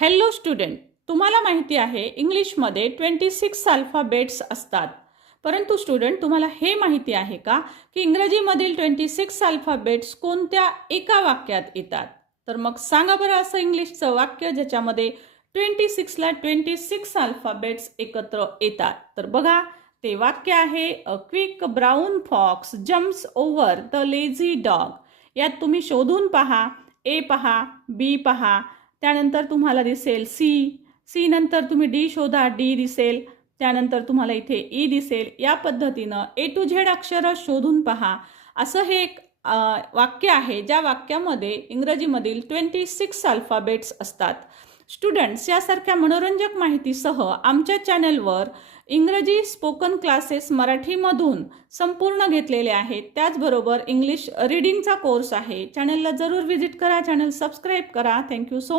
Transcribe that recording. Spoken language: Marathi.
हॅलो स्टुडंट, तुम्हाला माहिती आहे इंग्लिशमध्ये 26 अल्फाबेट्स असतात. परंतु स्टुडंट, तुम्हाला हे माहिती आहे का की इंग्रजीमधील 26 अल्फाबेट्स कोणत्या एका वाक्यात येतात? तर मग सांगा बरं असं इंग्लिशचं वाक्य ज्याच्यामध्ये 26ला 26 अल्फाबेट्स एकत्र येतात. तर बघा, ते वाक्य आहे a quick brown fox jumps over the lazy dog. यात तुम्ही शोधून पहा. ए पहा, बी पहा, त्यानंतर तुम्हाला दिसेल सी नंतर तुम्ही डी शोधा, डी दिसेल, त्यानंतर तुम्हाला इथे ई दिसेल. या पद्धतीनं ए टू झेड अक्षरं शोधून पहा. असं हे एक वाक्य आहे ज्या वाक्यामध्ये इंग्रजीमधील 26 अल्फाबेट्स असतात. स्टुडंट्स, यासारख्या मनोरंजक माहितीसह आमच्या चॅनलवर इंग्रजी स्पोकन क्लासेस मराठीमधून संपूर्ण घेतलेले आहेत. त्याचबरोबर इंग्लिश रीडिंगचा कोर्स आहे. चॅनलला जरूर व्हिजिट करा, चॅनल सबस्क्राईब करा. Thank you so much.